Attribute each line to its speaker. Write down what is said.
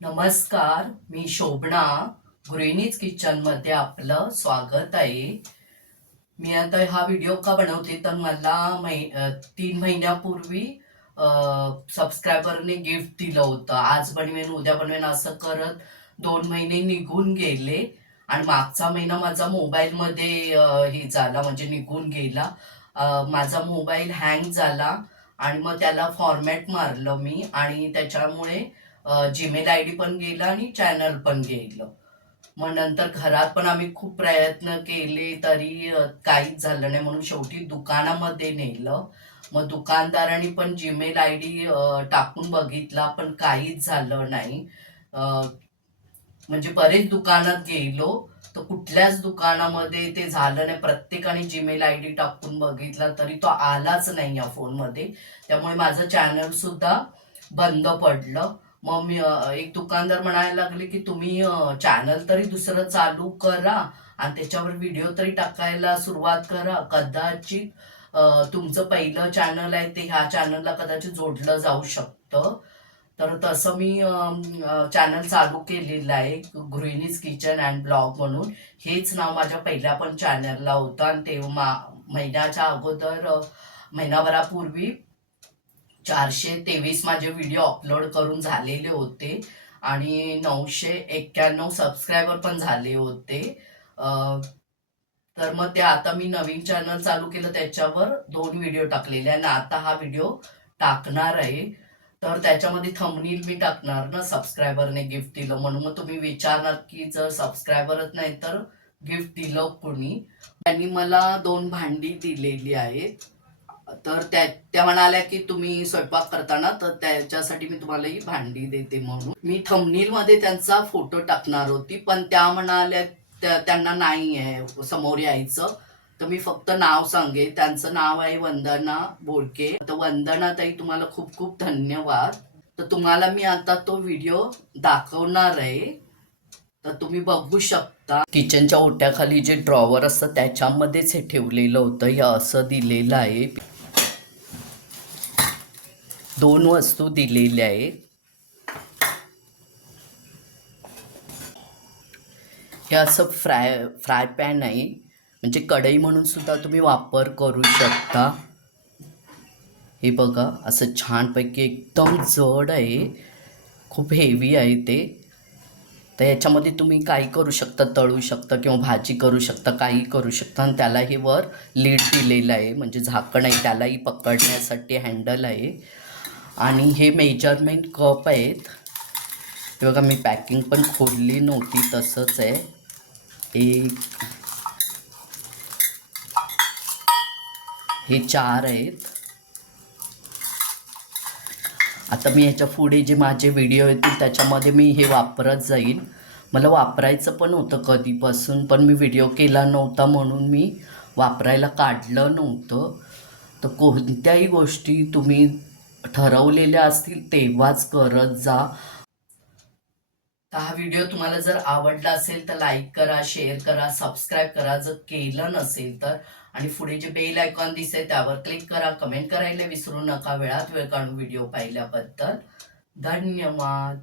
Speaker 1: नमस्कार मी शोभना. गृहिणीज किचनमध्ये आपलं स्वागत आहे. मी आता हा व्हिडिओ का बनवते? तर मला मै तीन महिन्यापूर्वी सबस्क्रायबरने गिफ्ट दिलं होतं. आज बनवेन उद्या बनवेन असं करत दोन महिने निघून गेले. आणि मागचा महिना माझा मोबाईलमध्ये हे झाला म्हणजे निघून गेला. माझा मोबाईल हँग झाला. आणि मग त्याला फॉर्मॅट मारलं मी. आणि त्याच्यामुळे जीमेल आय डी पण गेला आणि चॅनल पण गेलं. मग नंतर घरात पण आम्ही खूप प्रयत्न केले तरी काहीच झालं नाही म्हणून शेवटी दुकानामध्ये नेलं. मग दुकानदारांनी पण जीमेल आय डी टाकून बघितला पण काहीच झालं नाही. म्हणजे बरेच दुकानात गेलो तर कुठल्याच दुकानामध्ये ते झालं नाही. प्रत्येकाने जीमेल आय डी टाकून बघितला तरी तो आलाच नाही या फोनमध्ये. त्यामुळे माझं चॅनल सुद्धा बंद पडलं. मग मी एक दुकानदार म्हणायला लागले की तुम्ही चॅनल तरी दुसरं चालू करा आणि त्याच्यावर व्हिडिओ तरी टाकायला सुरुवात करा. कदाचित तुमचं पहिलं चॅनल आहे ते ह्या चॅनलला कदाचित जोडलं जाऊ शकतं. तर तसं मी चॅनल चालू केलेलं आहे गृहिणीज किचन अँड ब्लॉग म्हणून. हेच नाव माझ्या पहिल्या पण चॅनलला होतं आणि ते मा महिन्याच्या अगोदर महिनाभरापूर्वी चारशे तेवीस माझे व्हिडिओ अपलोड करून झालेले होते. आणि नऊशे एक्क्याण्णव सबस्क्रायबर पण झाले होते. तर मग ते आता मी नवीन चॅनल चालू केलं त्याच्यावर दोन व्हिडिओ टाकलेले आणि आता हा व्हिडिओ टाकणार आहे. तर त्याच्यामध्ये थंबनील मी टाकणार ना सबस्क्रायबरने गिफ्ट दिलं. म्हणून मग तुम्ही विचारणार की जर सबस्क्रायबरच नाही तर गिफ्ट दिलं कोणी? त्यांनी मला दोन भांडी दिलेली आहेत. तर त्या त्या म्हणाल्या की तुम्ही स्वयंपाक करताना तर त्याच्यासाठी मी तुम्हाला ही भांडी देते म्हणून. मी थंबनील मध्ये त्यांचा फोटो टाकणार होती पण त्या म्हणाल्या त्या- त्यांना नाही आहे समोर यायचं. तर मी फक्त नाव सांगे त्यांचं नाव आहे वंदना बोडके तर वंदना ताई तुम्हाला खूप खूप धन्यवाद. तर तुम्हाला मी आता तो व्हिडिओ दाखवणार आहे. तर तुम्ही बघू शकता. किचनच्या ओट्याखाली जे ड्रॉवर असतं त्याच्यामध्येच हे ठेवलेलं होतं हे असं दिलेलं आहे. दोन वस्तू दिलेल्या आहेत. हे असं फ्राय फ्राय पॅन आहे म्हणजे कढई म्हणून सुद्धा तुम्ही वापर करू शकता. हे बघा असं छानपैकी एकदम जड आहे खूप हेवी आहे ते. तर याच्यामध्ये तुम्ही काही करू शकता तळू शकता किंवा भाजी करू शकता काही करू शकता. आणि त्यालाही वर लीड दिलेलं आहे म्हणजे झाकण आहे त्यालाही पकडण्यासाठी हँडल आहे. आणि हे मेजरमेंट कप आहेत. हे बघा मी पॅकिंग पण खोलली नव्हती तसंच आहे. एक हे चार आहेत. आता मी ह्याच्या पुढे जे माझे व्हिडिओ येतील त्याच्यामध्ये मी हे वापरत जाईन मला वापरायचं पण होतं कधीपासून पण मी व्हिडिओ केला नव्हता म्हणून मी वापरायला काढलं नव्हतं. तर कोणत्याही गोष्टी तुम्ही ठरवलेल्या असतील तेव्हाच करत जा. हा व्हिडिओ तुम्हाला जर आवडला असेल तर लाईक करा शेअर करा सबस्क्राईब करा. जर केलं नसेल तर. आणि पुढे जे बेल आयकॉन दिसेल त्यावर क्लिक करा. कमेंट करायला विसरू नका. वेळात वेळ काढून व्हिडिओ पाहिल्याबद्दल धन्यवाद.